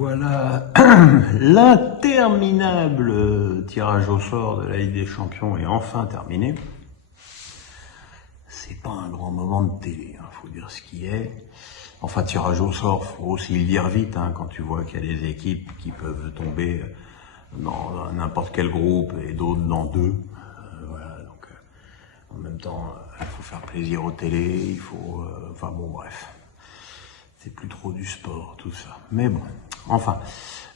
Voilà, l'interminable tirage au sort de la Ligue des Champions est enfin terminé. C'est pas un grand moment de télé, faut dire ce qui est. Enfin, tirage au sort, faut aussi le dire vite, quand tu vois qu'il y a des équipes qui peuvent tomber dans n'importe quel groupe et d'autres dans deux. Voilà, donc en même temps, il faut faire plaisir aux télés, il faut... enfin bon, bref. C'est plus trop du sport, tout ça. Mais bon, enfin,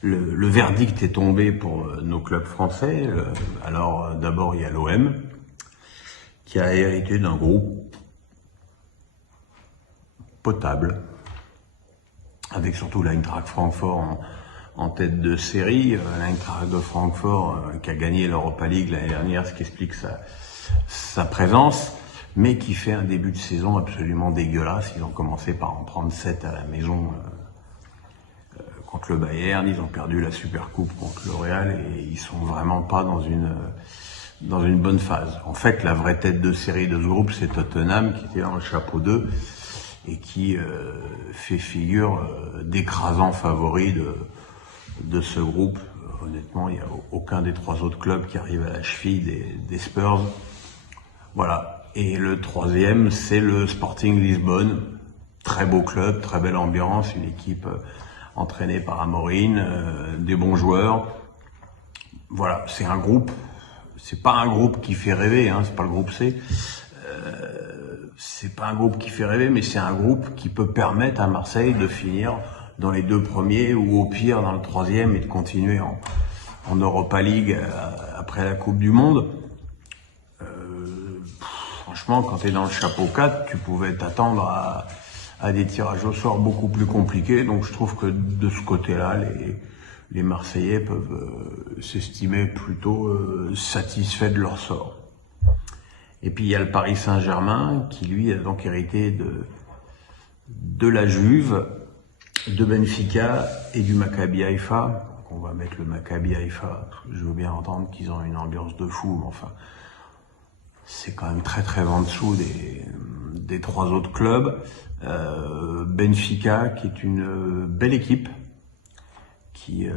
le verdict est tombé pour nos clubs français. Alors, d'abord, il y a l'OM, qui a hérité d'un groupe potable, avec surtout l'Eintracht Francfort en tête de série. L'Eintracht de Francfort, qui a gagné l'Europa League l'année dernière, ce qui explique sa présence, mais qui fait un début de saison absolument dégueulasse. Ils ont commencé par en prendre 7 à la maison contre le Bayern, ils ont perdu la Supercoupe contre le Real et ils sont vraiment pas dans une bonne phase. En fait, la vraie tête de série de ce groupe, c'est Tottenham, qui était dans le chapeau 2 et qui fait figure d'écrasant favori de ce groupe. Honnêtement, il n'y a aucun des trois autres clubs qui arrive à la cheville des Spurs. Voilà. Et le troisième, c'est le Sporting Lisbonne. Très beau club, très belle ambiance, une équipe entraînée par Amorim, des bons joueurs. Voilà, c'est un groupe. C'est pas un groupe qui fait rêver, c'est pas le groupe C. C'est pas un groupe qui fait rêver, mais c'est un groupe qui peut permettre à Marseille de finir dans les deux premiers ou au pire dans le troisième et de continuer en Europa League après la Coupe du Monde. Franchement, quand tu es dans le chapeau 4, tu pouvais t'attendre à des tirages au sort beaucoup plus compliqués. Donc je trouve que de ce côté-là, les Marseillais peuvent s'estimer plutôt satisfaits de leur sort. Et puis il y a le Paris Saint-Germain qui lui a donc hérité de la Juve, de Benfica et du Maccabi Haïfa. Donc on va mettre le Maccabi Haïfa. Je veux bien entendre qu'ils ont une ambiance de fou, mais enfin... c'est quand même très très en dessous des trois autres clubs. Benfica, qui est une belle équipe, qui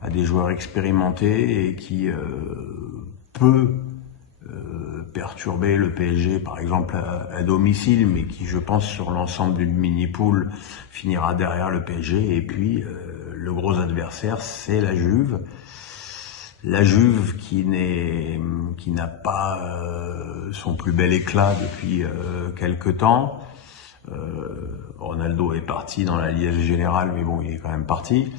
a des joueurs expérimentés et qui peut perturber le PSG, par exemple à domicile, mais qui, je pense, sur l'ensemble d'une mini-poule, finira derrière le PSG. Et puis, le gros adversaire, c'est la Juve. La Juve qui n'a pas son plus bel éclat depuis quelque temps. Ronaldo est parti dans la liesse générale, mais bon, il est quand même parti.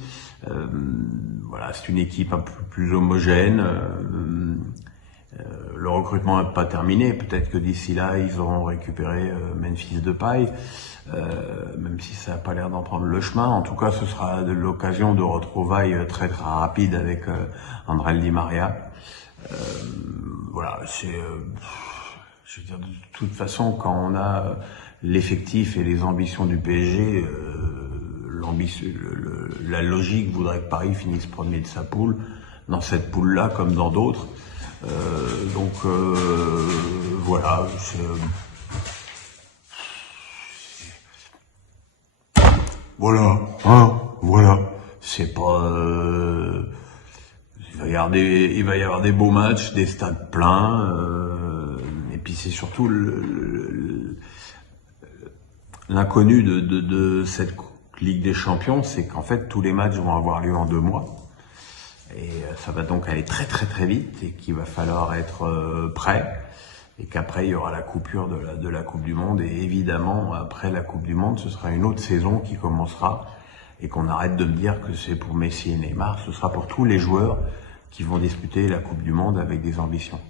Voilà, c'est une équipe un peu plus homogène. Le recrutement n'est pas terminé. Peut-être que d'ici là, ils auront récupéré Memphis Depay, même si ça n'a pas l'air d'en prendre le chemin. En tout cas, ce sera l'occasion de retrouvailles très très rapides avec André Di Maria. Voilà, je veux dire, de toute façon, quand on a l'effectif et les ambitions du PSG, la logique voudrait que Paris finisse premier de sa poule, dans cette poule-là comme dans d'autres. Donc voilà, voilà, c'est pas, il va y avoir des beaux matchs, des stades pleins, et puis c'est surtout l'inconnu de cette Ligue des Champions, c'est qu'en fait tous les matchs vont avoir lieu en 2 mois. Et ça va donc aller très très très vite et qu'il va falloir être prêt et qu'après il y aura la coupure de la Coupe du Monde et évidemment après la Coupe du Monde ce sera une autre saison qui commencera et qu'on arrête de me dire que c'est pour Messi et Neymar, ce sera pour tous les joueurs qui vont disputer la Coupe du Monde avec des ambitions.